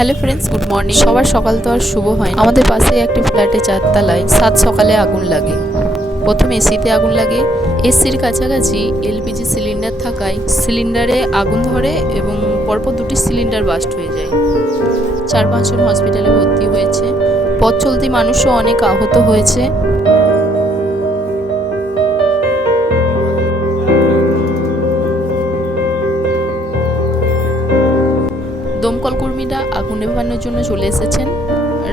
Hello friends, good morning. সবার সকাল তো আর শুভ হয় না। আমাদের পাশে একটি ফ্ল্যাটে 4 তলায় সাত সকালে আগুন লাগে। প্রথমে এসিতে আগুন লাগে। এসির কাছাকাছি এলপিজি সিলিন্ডার থাকায় সিলিন্ডারে আগুন ধরে এবং পরপর দুটি সিলিন্ডার বাস্ট হয়ে যায়। 4-5 জন হসপিটালে ভর্তি হয়েছে। পথ চলতি মানুষও অনেক আহত হয়েছে। দমকল কর্মীরা আগুন নেভানোর জন্য চলে এসেছেন।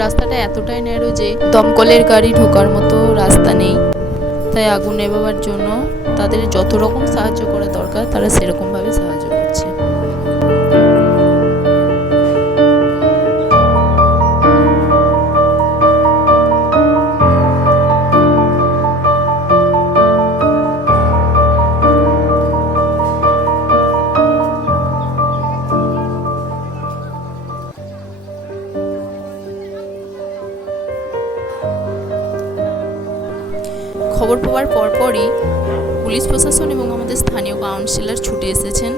রাস্তাটা এতটাই ন্যারো যে দমকলের গাড়ি ঢোকার মতো রাস্তা নেই, তাই আগুন নেভাবার জন্য তাদের যত রকম সাহায্য করা দরকার তারা সেরকমভাবে সাহায্য করছে। খবর পাওয়ার পরপরই পুলিশ প্রশাসন এবং আমাদের স্থানীয় কাউন্সিলর ছুটে এসেছেন।